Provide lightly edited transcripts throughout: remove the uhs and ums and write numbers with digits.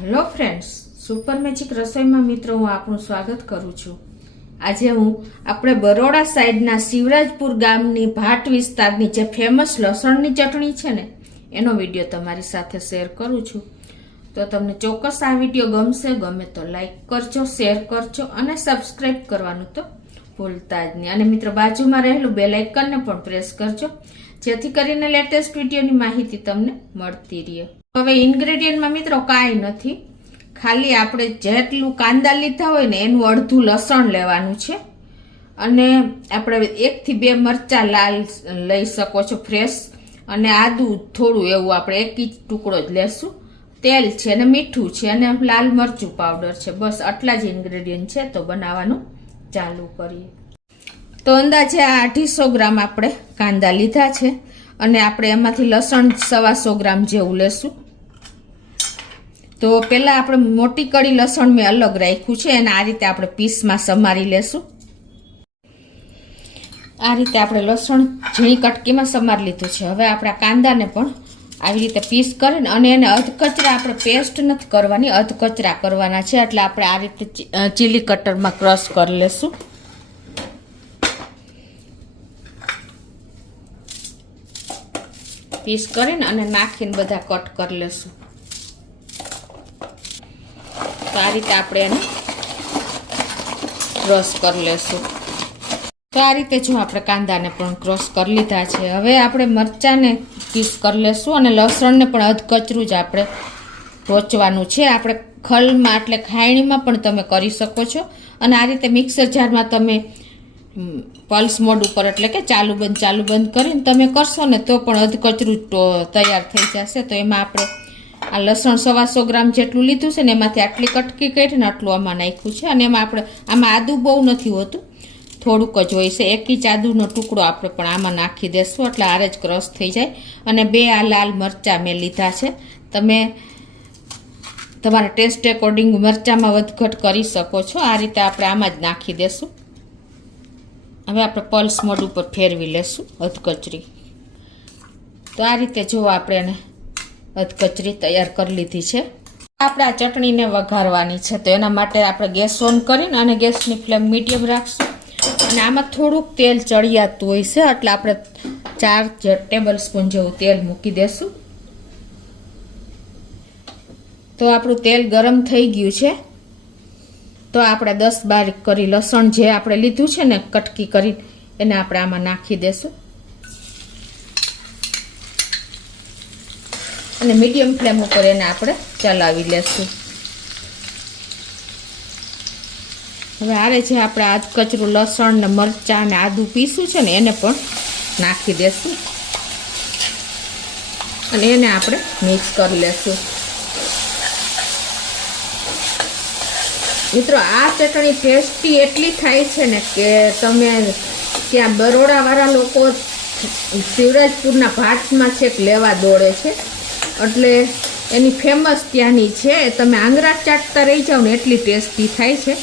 Hello friends, super magic રસોઈમાં મિત્રો હું આપનું સ્વાગત કરું છું। આજે હું આપણે બરોડા સાઈડના શિવરાજપુર ગામની ભાટ વિસ્તારની જે ફેમસ લસણની ચટણી છે ને એનો વિડીયો તમારી સાથે શેર કરું છું। તો તમને ચોક્કસ આ વિડીયો ગમશે, ગમે તો લાઈક કરજો, શેર કરજો અને સબસ્ક્રાઈબ કરવાનું તો ભૂલતા જ નહીં। અને મિત્રો બાજુમાં રહેલું બેલ આઇકનને પણ પ્રેસ કરજો જેથી કરીને લેટેસ્ટ વિડીયોની માહિતી તમને મળતી રહે। હવે ઇન્ગ્રેડિયન્ટમાં મિત્રો કાંઈ નથી, ખાલી આપણે જેટલું કાંદા લીધા હોય ને એનું અડધું લસણ લેવાનું છે અને આપણે 1 થી 2 મરચા લાલ લઈ શકો છો ફ્રેશ, અને આદુ થોડું એવું આપણે 1 ઇંચ ટુકડો જ લેશું, તેલ છે અને મીઠું છે અને લાલ મરચું પાવડર છે। બસ આટલા જ ઇન્ગ્રેડિયન્ટ છે। તો બનાવવાનું ચાલુ કરીએ। તો અંદાજે 250 ગ્રામ આપણે કાંદા લીધા છે અને આપણે એમાંથી લસણ 125 ગ્રામ જેવું લેશું। તો પહેલા આપણે મોટી કળી લસણ મેં અલગ રાખ્યું છે અને આ રીતે આપણે પીસમાં સમારી લેશું। આ રીતે આપણે લસણ ઝીણી કટકીમાં સમારી લીધું છે। હવે આપણે કાંદાને પણ આવી રીતે પીસ કરીને અને એને અધકચરા આપણે પેસ્ટ નથી કરવાની, અધકચરા કરવાના છે, એટલે આપણે આ રીતે ચીલી કટરમાં ક્રશ કરી લેશું। પીસ કરીને અને નાખીને બધા કટ કરી લેશું। તો આ રીતે આપણે એને ક્રશ કરી લેશું। તો આ રીતે જો આપણે કાંદાને પણ ક્રશ કરી લીધા છે। હવે આપણે મરચાંને પીસ કરી લેશું અને લસણને પણ અધકચરું જ આપણે રોચવાનું છે। આપણે ખલમાં એટલે ખાયણીમાં પણ તમે કરી શકો છો અને આ રીતે મિક્સર જારમાં તમે પલ્સ મોડ ઉપર એટલે કે ચાલુ બંધ કરીને તમે કરશો ને તો પણ અધકચરું તૈયાર થઈ જશે। તો એમાં આપણે આ લસણ 125 ગ્રામ જેટલું લીધું છે ને એમાંથી આટલી કટકી કરીને આટલું આમાં નાખ્યું છે અને એમાં આપણે આમાં આદુ બહુ નથી હોતું, થોડુંક જ હોય છે। 1 ઇંચ આદુનો ટુકડો આપણે પણ આમાં નાખી દેશું એટલે આરે જ ક્રશ થઈ જાય। અને 2 આ લાલ મરચાં મેં લીધા છે, તમે તમારા ટેસ્ટ એકોર્ડિંગ મરચાંમાં વધઘટ કરી શકો છો। આ રીતે આપણે આમાં જ નાખી દેશું। હવે આપણે પલ્સ મોડ ઉપર ફેરવી લેશું અધકચરી। તો આ રીતે જો આપણે એને અધકચરી તૈયાર કરી લીધી છે। આપણે આ ચટણીને વઘારવાની છે, તો એના માટે આપણે ગેસ ઓન કરીને અને ગેસની ફ્લેમ મીડિયમ રાખશું અને આમાં થોડુંક તેલ ચડિયાતું હોય છે એટલે આપણે 4 ટેબલ સ્પૂન જેવું તેલ મૂકી દેશું। તો આપણું તેલ ગરમ થઈ ગયું છે। તો આપણે 10 બારીક કરી લસણ જે આપણે લીધું છે ને કટકી કરી એને આપણે આમાં નાખી દેશું અને મીડિયમ ફ્લેમ ઉપર એને આપણે ચલાવી લેશું। હવે આરે જે આપણે અધકચરું લસણ ને મરચાં ને આદુ પીસું છે ને એને પણ નાખી દેશું અને એને આપણે મિક્સ કરી લેશું। મિત્રો આ ચટણી ટેસ્ટી એટલી થાય છે ને કે તમે ત્યાં બરોડાવાળા લોકો શિવરાજપુરના ભાટમાં છેક લેવા દોડે છે, એટલે એની ફેમસ ત્યાંની છે। તમે આંગળા ચાટતા રહી જાઓ ને એટલી ટેસ્ટી થાય છે।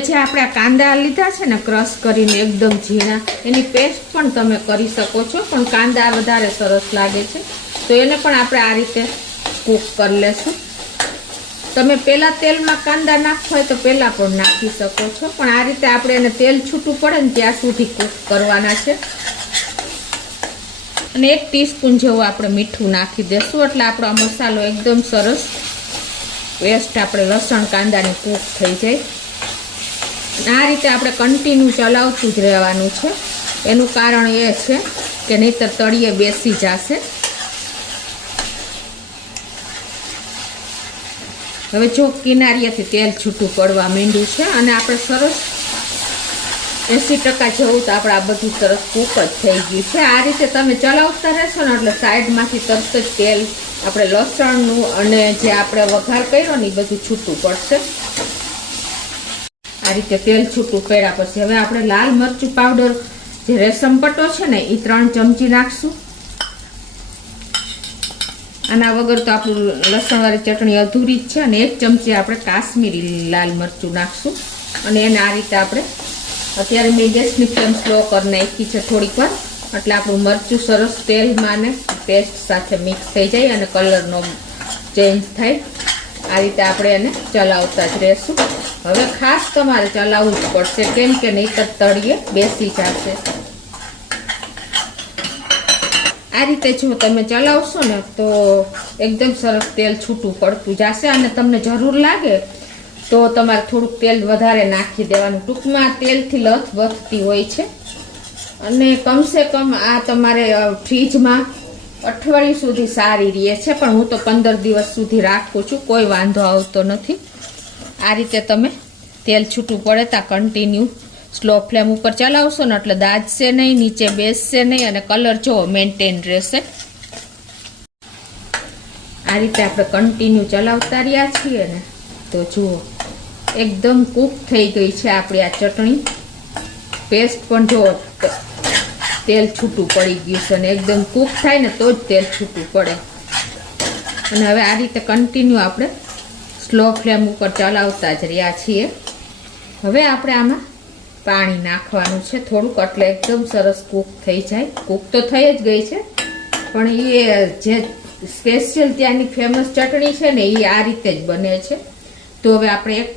જે આપણે કાંદા લીધા છે ને ક્રશ કરીને એકદમ ઝીણા, એની પેસ્ટ પણ તમે કરી શકો છો, પણ કાંદા વધારે સરસ લાગે છે તો એને પણ આપણે આ રીતે કૂક કરી લેશું। તમે પહેલાં તેલમાં કાંદા નાખવા હોય તો પહેલાં પણ નાખી શકો છો, પણ આ રીતે આપણે એને તેલ છૂટું પડે ને ત્યાં સુધી કૂક કરવાના છે। અને 1 ટીસ્પૂન જેવું આપણે મીઠું નાખી દેશું એટલે આપણો આ મસાલો એકદમ સરસ પેસ્ટ આપણે લસણ કાંદાની કૂક થઈ જાય। આ રીતે આપણે કન્ટિન્યુ ચલાવતું જ રહેવાનું છે, એનું કારણ એ છે કે નહીંતર તળિયે બેસી જશે। હવે જો કિનારીએથી તેલ છૂટું પડવા માંડ્યું છે અને આપણે સરસ 80% જેવું તો આપણે આ બધું સરસ કૂક જ થઈ ગયું છે। આ રીતે તમે ચલાવતા રહેશો ને એટલે સાઈડમાંથી તરત જ તેલ આપણે લસણનું અને જે આપણે વઘાર કર્યો ને એ બધું છૂટું પડશે। આ રીતે તેલ છૂટું કર્યા પછી હવે આપણે લાલ મરચું પાવડર જે રેશમ પટ્ટો છે ને એ 3 ચમચી નાખશું આના વગર તો આપણું લસણવાળી ચટણી અધૂરી જ છે. અને 1 ચમચી આપણે કાશ્મીરી લાલ મરચું નાખશું. અને એને આ રીતે આપણે અત્યારે મેં ગેસની ફ્લેમ સ્લો કરી નાખી છે થોડીક વાર, એટલે આપણું મરચું સરસ તેલમાં ને પેસ્ટ સાથે મિક્સ થઈ જાય અને કલરનો ચેન્જ થાય. આ રીતે આપણે એને ચલાવતા જ રહેશું. હવે ખાસ તમારે ચલાવવું જ પડશે, કેમ કે નહીંતર તળિયે બેસી જશે. આ રીતે જો તમે ચલાવશો ને તો એકદમ સરસ તેલ છૂટું પડતું જશે. અને તમને જરૂર લાગે તો તમારે થોડુંક તેલ વધારે નાખી દેવાનું. ટૂંકમાં તેલથી લથ વધતી હોય છે. અને કમસે કમ આ તમારે ફ્રીજમાં અઠવાડિયું સુધી સારી રહે છે, પણ હું તો 15 દિવસ સુધી રાખું છું, કોઈ વાંધો આવતો નથી. આ રીતે તમે તેલ છૂટું પડે ત્યાં કન્ટિન્યુ સ્લો ફ્લેમ ઉપર ચલાવશો ને એટલે દાજશે નહીં, નીચે બેસશે નહીં અને કલર જો મેન્ટેન રહેશે. આ રીતે આપણે કન્ટિન્યુ ચલાવતા રહ્યા છીએ ને તો જુઓ એકદમ કૂક થઈ ગઈ છે આપણી આ ચટણી. પેસ્ટ પણ જો તેલ છૂટું પડી ગયું છે, અને એકદમ કૂક થાય ને તો જ તેલ છૂટું પડે. અને હવે આ રીતે કન્ટિન્યુ આપણે સ્લો ફ્લેમ ઉપર ચલાવતા જ રહ્યા છીએ. હવે આપણે આમાં પાણી નાખવાનું છે થોડુંક, એટલે એકદમ સરસ કૂક થઈ જાય. કૂક તો થઈ જ ગઈ છે, પણ એ જે સ્પેશિયલ ત્યાંની ફેમસ ચટણી છે ને એ આ રીતે જ બને છે. તો હવે આપણે 1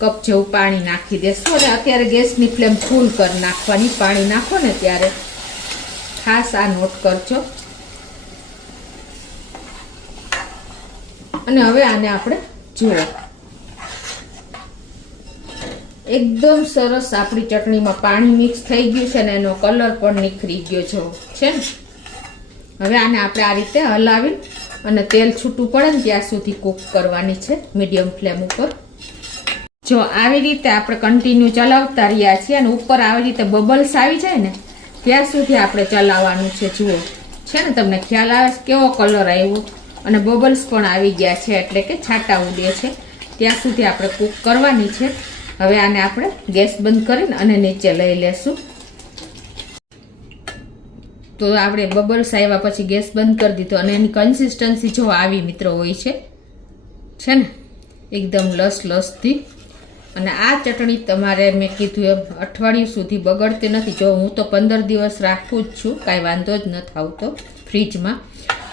કપ જેવું પાણી નાખી દઈશું. અને અત્યારે ગેસની ફ્લેમ ફૂલ કરી નાખવાની. પાણી નાખો ને ત્યારે ખાસ આ નોટ કરજો. અને હવે આને આપણે જુઓ એકદમ સરસ આપણી ચટણીમાં પાણી મિક્સ થઈ ગયું છે ને એનો કલર પણ નીખરી ગયો છે ને. હવે આને આપણે આ રીતે હલાવી અને તેલ છૂટું પડે ને ત્યાં સુધી કૂક કરવાની છે મીડિયમ ફ્લેમ ઉપર. જો આવી રીતે આપણે કન્ટિન્યુ ચલાવતા રહ્યા છીએ અને ઉપર આવી રીતે બબલ્સ આવી જાય ને ત્યાં સુધી આપણે ચલાવવાનું છે. જુઓ છે ને, તમને ખ્યાલ આવે કેવો કલર આવ્યો અને બબલ્સ પણ આવી ગયા છે, એટલે કે છાંટા ઉડે છે. ત્યાં સુધી આપણે કૂક કરવાની છે. હવે આને આપણે ગેસ બંધ કરીને અને નીચે લઈ લેશું. તો આપણે બબલ્સ આવ્યા પછી ગેસ બંધ કરી દીધો અને એની કન્સિસ્ટન્સી જો આવી મિત્રો હોય છે ને એકદમ લસલસથી. અને આ ચટણી તમારે મેં કીધું એમ અઠવાડિયું સુધી બગડતી નથી. જો હું તો 15 દિવસ રાખું જ છું, કાંઈ વાંધો જ નથી આવતો ફ્રીજમાં.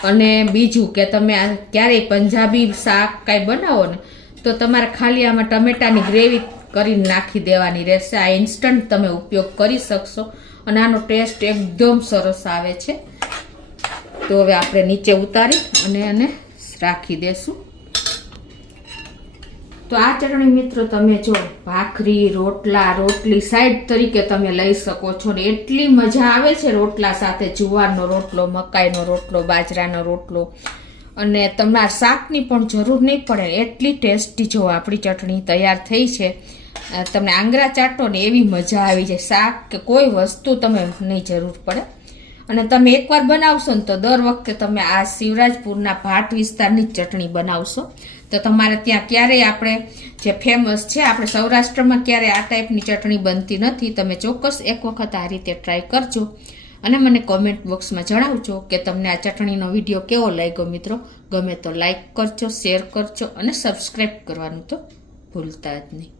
અને બીજું કે તમે આ ક્યારેય પંજાબી શાક કાંઈ બનાવો ને તો તમારે ખાલી આમાં ટમેટાની ગ્રેવી કરીને નાખી દેવાની રહેશે. આ ઇન્સ્ટન્ટ તમે ઉપયોગ કરી શકશો અને આનો ટેસ્ટ એકદમ સરસ આવે છે. તો હવે આપણે નીચે ઉતારી અને એને રાખી દેશું. તો આ ચટણી મિત્રો તમે જો ભાખરી, રોટલા, રોટલી સાઈડ તરીકે તમે લઈ શકો છો ને એટલી મજા આવે છે રોટલા સાથે. જુવારનો રોટલો, મકાઈનો રોટલો, બાજરાનો રોટલો, અને તમારે શાકની પણ જરૂર નહીં પડે. એટલી ટેસ્ટી જો આપણી ચટણી તૈયાર થઈ છે. તમને આંગળા ચાટો ને એવી મજા આવી જાય. શાક કે કોઈ વસ્તુ તમે નહીં જરૂર પડે. અને તમે એકવાર બનાવશો ને તો દર વખતે તમે આ શિવરાજપુરના ભાટ વિસ્તારની જ ચટણી બનાવશો. તો તમારે ત્યાં ક્યારેય આપણે જે ફેમસ છે આપણે સૌરાષ્ટ્રમાં ક્યારેય આ ટાઈપની ચટણી બનતી નથી. તમે ચોક્કસ એક વખત આ રીતે ટ્રાય કરજો અને મને કોમેન્ટ બોક્સમાં જણાવજો કે તમને આ ચટણીનો વિડીયો કેવો લાગ્યો. મિત્રો ગમે તો લાઈક કરજો, શેર કરજો અને સબસ્ક્રાઈબ કરવાનું તો ભૂલતા જ નહીં.